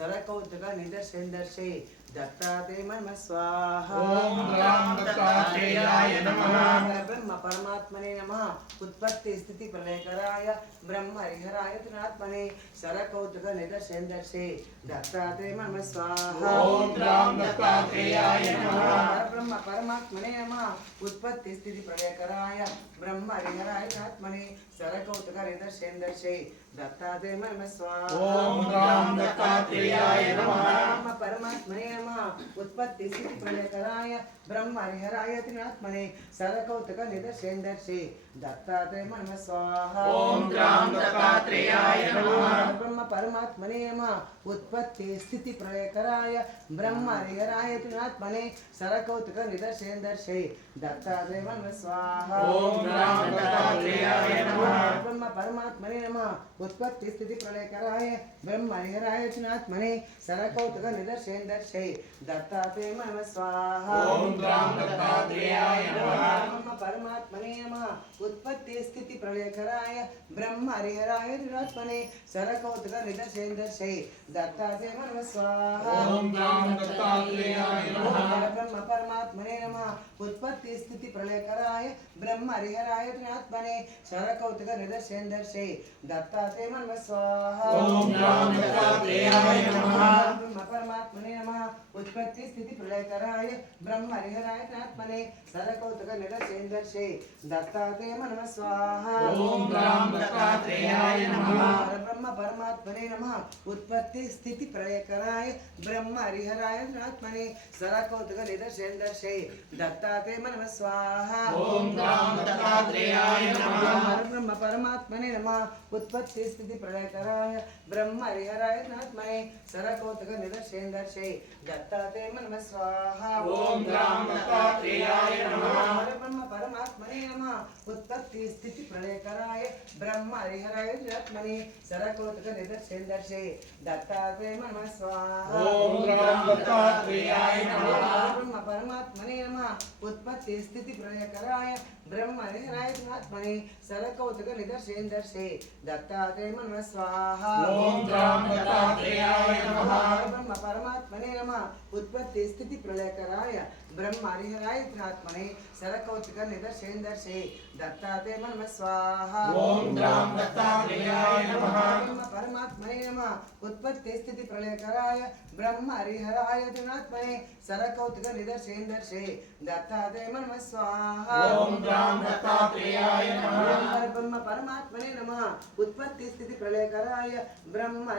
सरकौतुक निदर्शेन्दर्शे दत्तात्रेय नमः स्वाहा। ओम राम दत्तात्रेयाय नमः। ब्रह्म परमात्मने नमः। उत्पत्ति स्थिति प्रलयकराय ब्रह्म हरिहराय त्रिनात्मने सरकौतुक निदर्शेन्दर्शे दत्तात्रेय नमः स्वाहा। ओम राम दत्तात्रेयाय नमः। ब्रह्म परमात्मने नमः। उत्पत्ति स्थिति प्रलयकराय ब्रह्म हरिहराय त्रिनात्मने सरकौतुक निदर्शेन्दर्शे दत्तात्रेय नमः स्वाहा। ओम राम दत्तात्रेयाय नमः। ब्रह्म परमात्मने नमः। उत्पत्ति स्थिति प्रलयकराय ब्रह्म हरिहराय त्रिनात्मने सरकौतुक निदर्शेन्दर्शे दत्तात्रेय नमः स्वाहा। ओम राम दत्तात्रेयाय नमः। ब्रह्म परमात्मने नमः। उत्पत्ति स्थिति प्रलयकराय ब्रह्म हरिहराय त्रिनात्मने सरकौतुक निदर्शेन्दर्शे दत्तात्रेय नमः स्वाहा। ओम राम दत्तात्रेयाय नमः। ब्रह्म परमात्मने नमः। उत्पत्ति स्थिति प्रलयकराय ब्रह्म हरिहराय त्रिनात्मने सरकौतुक निदर्शेन्दर्शे दत्तात्रेय नमः स्वाहा। ओम राम दत्तात्रेयाय नमः। ब्रह्म परमात्मने नमः। उत्पत्ति स्थिति प्रलयकराय ब्रह्म हरिहराय त्रिनात्मने सरकौतुक निदर्शेन्दर्शे दत्तात्रेय नमः स्वाहा। ओम राम दत्तात्रेयाय नमः। ब्रह्म परमात्मने नमः। उत्पत्ति स्थिति प्रलयकराय ब्रह्म हरिहराय त्रिनात्मने सरकौतुक निदर्शेन्दर्शे दत्तात्रेय नमः स्वाहा। ओम राम दत्तात्रेयाय नमः। ब्रह्म परमात्मने नमः। उत्पत्ति स्थिति प्रलयकराय ब्रह्म हरिहराय त्रिनात्मने सरकौतुक निदर्शेन्दर्शे दत्तात्रेय नमः स्वाहा। ओम राम दत्तात्रेयाय नमः। ब्रह्म परमात्मने नमः। उत्पत्ति स्थिति प्रलयकराय ब्रह्म हरिहराय त्रिनात्मने सरकौतुक निदर्शेन्दर्शे दत्तात्रेय नमः स्वाहा। ओम राम दत्तात्रेयाय नमः। ब्रह्म परमात्मने नमः। उत्पत्ति स्थिति प्रलयकराय ब्रह्म हरिहराय त्रिनात्मने सरकौतुक निदर्शेन्दर्शे दत्तात्रेय नमः स्वाहा। ओम राम दत्तात्रेयाय नमः। ब्रह्म परमात्मने नमः। उत्पत्ति स्थिति प्रलयकराय ब्रह्म हरिहराय त्रिनात्मने सरकौतुक निदर्शेन्दर्शे दत्तात्रेय नमः स्वाहा। ओम राम दत्तात्रेयाय नमः। ब्रह्म परमात्मने नमः। उत्पत्ति स्थिति प्रलयकराय ब्रह्म हरिहराय त्रिनात्मने सरकौतुक निदर्शेन्दर्शे दत्तात्रेय नमः स्वाहा। ओम राम दत्तात्रेयाय नमः। ब्रह्म परमात्मने नमः। उत्पत्ति स्थिति प्रलयकराय ब्रह्म हरिहराय त्रिनात्मने सरकौतुक निदर्शेन्दर्शे दत्तात्रेय नमः स्वाहा। ओम राम दत्तात्रेयाय नमः। ब्रह्म परमात्मने नमः। उत्पत्ति स्थिति प्रलयकराय ब्रह्म हरिहराय त्रिनात्मने सरकौतुक निदर्शेन्दर्शे दत्तात्रेय नमः स्वाहा। ओम राम दत्तात्रेयाय नमः। ब्रह्म परमात्मने नमः। उत्पत्ति स्थिति प्रलयकराय ब्रह्म